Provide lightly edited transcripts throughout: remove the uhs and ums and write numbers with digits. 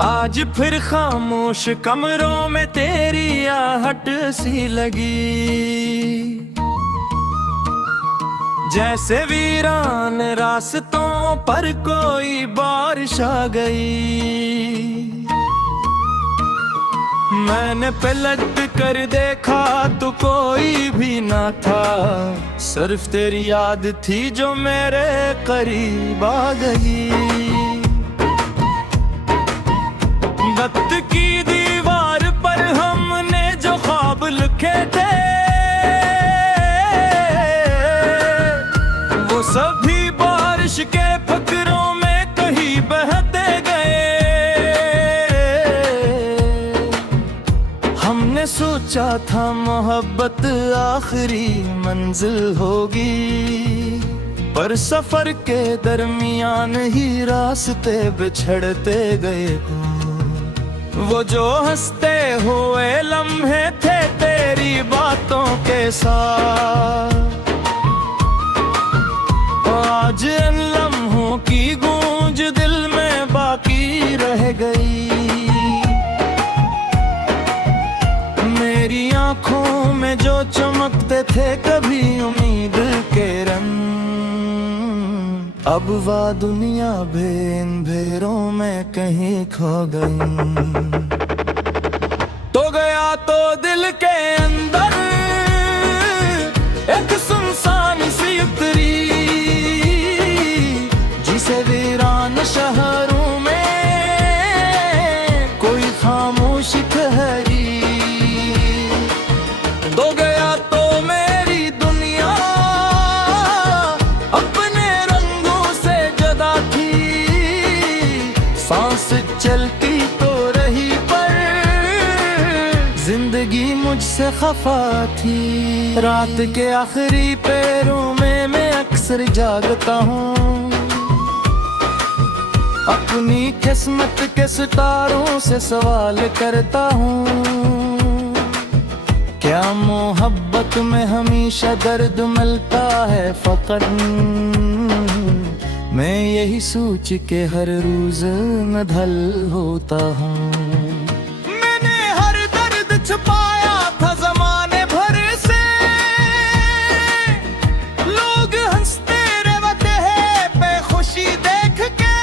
आज फिर खामोश कमरों में तेरी आहट सी लगी, जैसे वीरान रास्तों पर कोई बारिश आ गई। मैंने पलट कर देखा तो कोई भी ना था, सिर्फ तेरी याद थी जो मेरे करीब आ गई। वक्त की दीवार पर हमने जो ख्वाब लिखे थे, वो सभी बारिश के फकरों में कहीं बहते गए। हमने सोचा था मोहब्बत आखिरी मंजिल होगी, पर सफर के दरमियान ही रास्ते बिछड़ते गए। वो जो हंसते हुए लम्हे थे तेरी बातों के साथ, आज इन लम्हों की गूंज दिल में बाकी रह गई। मेरी आंखों में जो चमकते थे कभी उम्मीद के रंग, अब वह दुनिया भेरों में कहीं खो गई। तो गया तो दिल के अंदर एक सुनसान सी उतरी, जिसे वीरान शहरों में कोई खामोशी ठहरी। तो गया तो मेरी दुनिया अपने रंगों से जुदा थी, सांस चलती तो रही पर जिंदगी मुझसे खफा थी। रात के आखिरी पैरों में मैं अक्सर जागता हूँ, अपनी किस्मत के सितारों से सवाल करता हूँ, क्या मोहब्बत में हमेशा दर्द मिलता है फकत। मैं यही सोच के हर रोज नधल होता हूँ। मैंने हर दर्द छुपाया था ज़माने भर से, लोग हंसते रहते हैं बेखुशी देख के।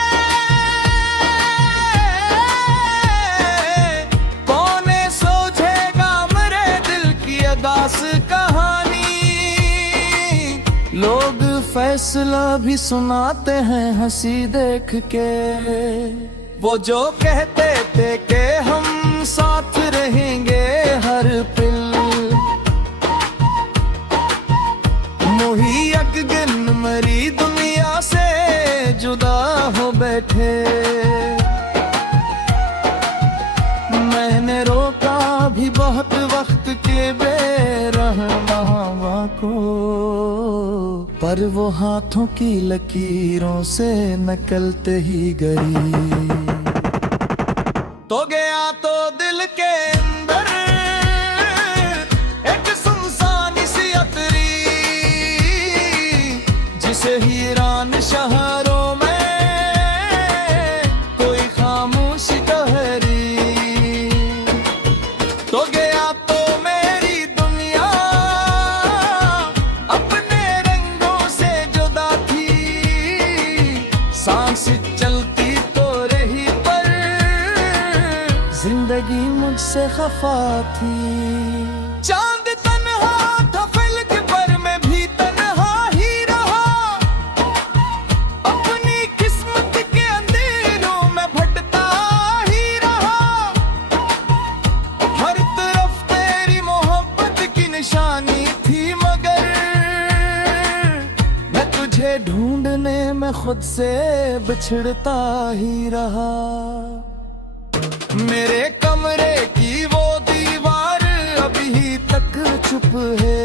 कौन सोचेगा मेरे दिल की अदास कहानी, लोग फैसला भी सुनाते हैं हंसी देख के। वो जो कहते थे कि हम साथ रहेंगे हर पल, मोही अगन मरी दुनिया से जुदा हो बैठे। मैंने रोका भी बहुत वक्त के बेरहमा को, पर वो हाथों की लकीरों से निकलते ही गई। तो गया तो दिल के अंदर एक सुनसान सी अतरी, जिसे हीरान शहरों में कोई खामोशी ठहरी। तो गया तो मेरी दुनिया अपने रंगों से जुदा थी, सांस चलती तो रही पर जिंदगी मुझसे खफा थी। चांद तन्हा था फलक पर मैं भी तन्हा ही रहा, अपनी किस्मत के अंधेरों में भटकता ही रहा। हर तरफ तेरी मोहब्बत की निशानी थी, मगर मैं तुझे ढूंढने में खुद से बिछड़ता ही रहा। मेरे कमरे की वो दीवार अभी तक चुप है,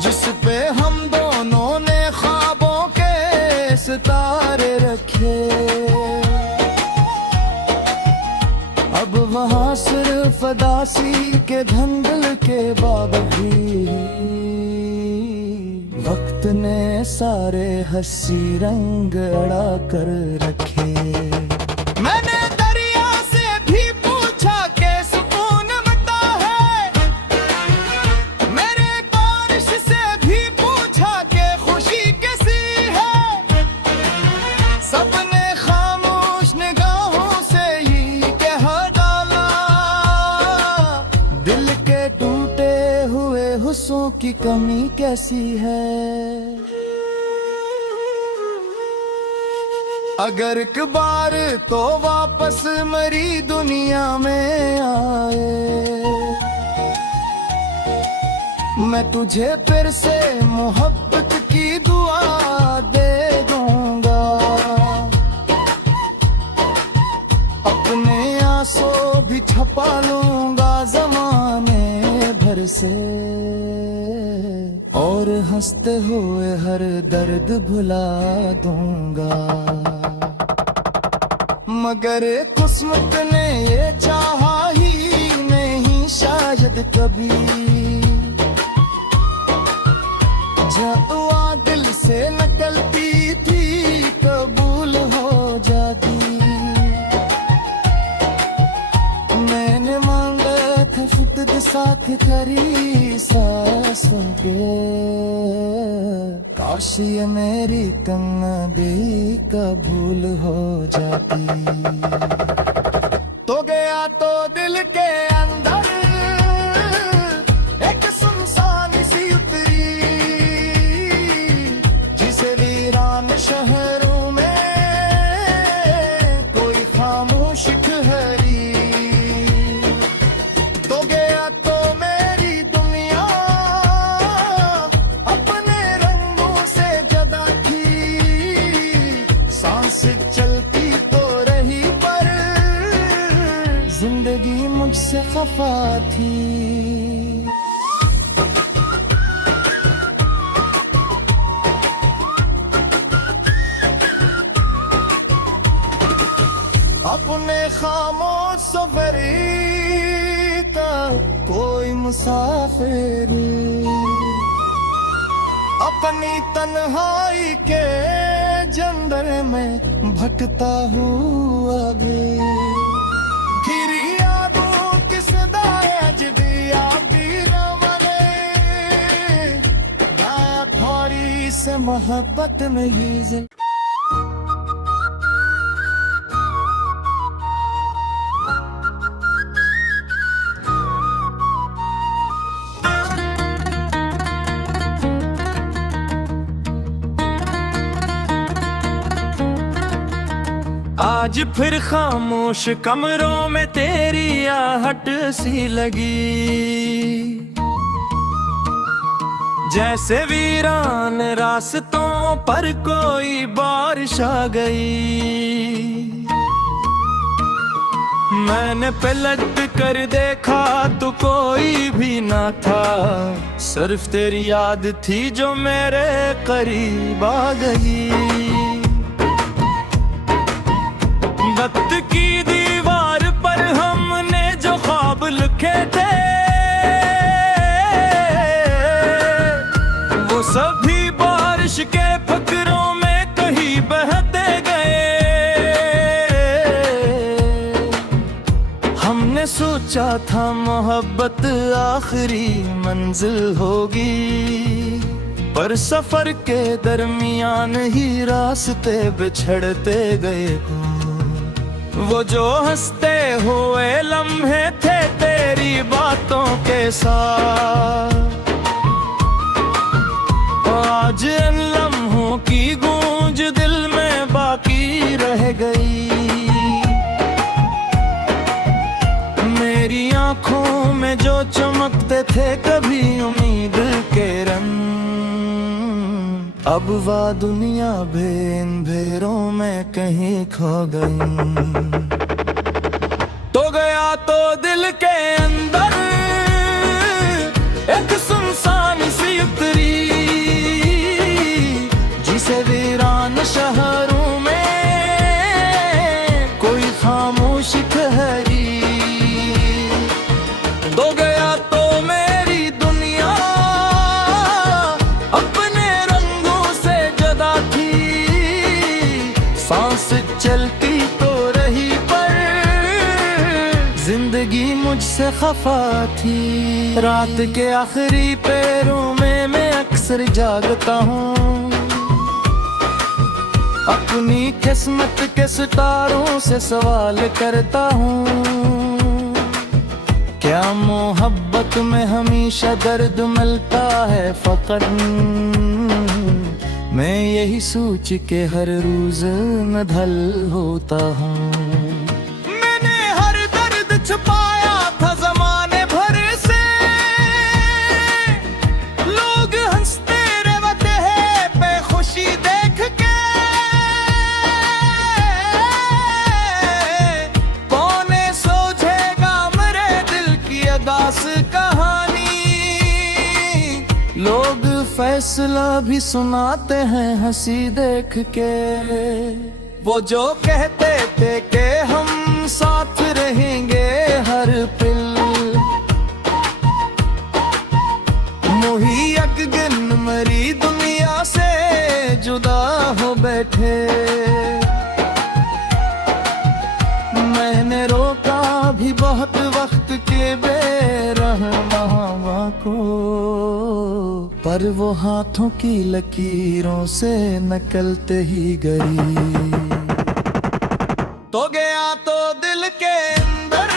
जिस पे हम दोनों ने ख्वाबों के सितारे रखे। अब वहाँ सिर्फ अदासी के धंधल के बाद भी वक्त किस्मत ने सारे हंसी रंग अड़ा कर रखे। मैंने दरिया से भी पूछा कि सुकून मिलता है, मेरे बारिश से भी पूछा कि खुशी कैसी है। सबने खामोश निगाहों से ही कह डाला, दिल के टूटे हुए हुस्सों की कमी कैसी है। अगर एक बार तो वापस मरी दुनिया में आए, मैं तुझे फिर से मोहब्बत की दुआ दे दूंगा। अपने आंसू भी छपा लूंगा ज़माने भर से, और हंसते हुए हर दर्द भुला दूंगा। मगर किस्मत ने ये चाहा ही नहीं शायद कभी, दुआ दिल से निकलती थी कबूल हो जाती। मैंने मांगा था खुद साथ करी सांसों के, काश ये मेरी तमन्ना भी कबूल हो जाती। तो गया तो दिल के अंदर एक सुनसान सी उतरी, जिसे वीरान शहरों में कोई खामोश ठहरी। तो गया तो मेरी दुनिया अपने रंगों से जदा थी। सांस चलती तो रही पर जिंदगी मुझसे खफा थी। अपने खामोश सफरी का कोई मुसाफिर, अपनी तन्हाई के जंगल में भटकता हुआ भी। गिरी यादों की सदाएं अज भी आती रमने, गाया थोड़ी से मोहब्बत में ही। आज फिर खामोश कमरों में तेरी आहट सी लगी, जैसे वीरान रास्तों पर कोई बारिश आ गई। मैंने पलट कर देखा तो कोई भी ना था, सिर्फ तेरी याद थी जो मेरे करीब आ गई। वक्त की दीवार पर हमने जो ख्वाब लिखे थे, वो सभी बारिश के फकरों में कहीं बहते गए। हमने सोचा था मोहब्बत आखिरी मंजिल होगी, पर सफर के दरमियान ही रास्ते बिछड़ते गए। वो जो हंसते हुए लम्हे थे तेरी बातों के साथ, आज इन लम्हों की गूंज दिल में बाकी रह गई। मेरी आंखों में जो चमकते थे कभी उम्मीद के रंग, अब वह दुनिया भेरों में कहीं खो गई। तो गया तो दिल के अंदर एक सुनसान सी उतरी, जिसे वीरान शहरों में कोई खामोश ठहरी। तो गया तो मेरी दुनिया अपने रंग चलती तो रही पर जिंदगी मुझसे खफा थी। रात के आखिरी पैरों में मैं अक्सर जागता हूँ, अपनी किस्मत के सितारों से सवाल करता हूँ, क्या मोहब्बत में हमेशा दर्द मिलता है फकर। मैं यही सोच के हर रोज नधल होता हूँ। मैंने हर दर्द छुपाया था ज़माने भर से, लोग हंसते रहते हैं बेखुशी देख के। दास कहानी लोग फैसला भी सुनाते हैं हंसी देख के। वो जो कहते थे कि हम साथ रहेंगे हर पल, मोही अगन मरी दुनिया से जुदा हो बैठे। मैंने रोका भी बहुत वक्त के बेरहमा को, पर वो हाथों की लकीरों से नकलते ही गई। तो गया तो दिल के अंदर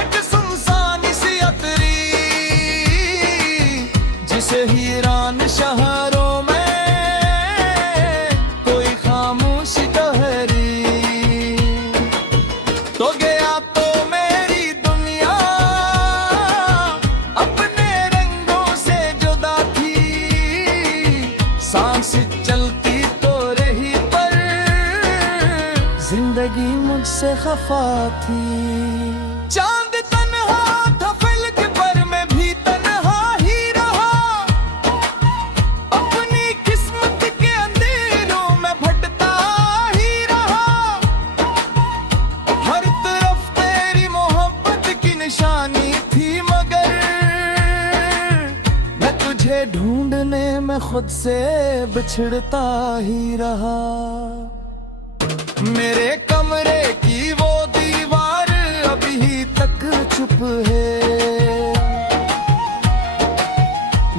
एक सुनसान सी अतरी, जिसे हीरान शहरों में कोई खामोशी ठहरी। तो गया तो मेरी दुनिया अपने रंगों से जुदा थी, सांस चलती तो रही पर जिंदगी मुझसे खफा थी। चांद तन्हा था फलक पर मैं भी तन्हा ही रहा, अपनी किस्मत के अंधेरों में भटकता ही रहा। हर तरफ तेरी मोहब्बत की निशानी थी, मगर मैं तुझे ढूंढने में खुद से बिछड़ता ही रहा। मेरे कमरे की वो दीवार अभी तक चुप है,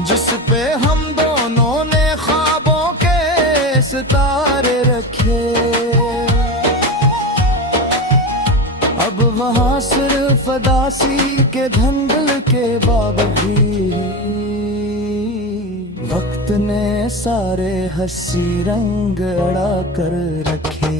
जिस पे हम दोनों ने ख्वाबों के सितारे रखे। अब वहाँ सिर्फ अदासी के धंधल के बावजूद वक्त ने सारे हंसी रंग अड़ा कर रखे।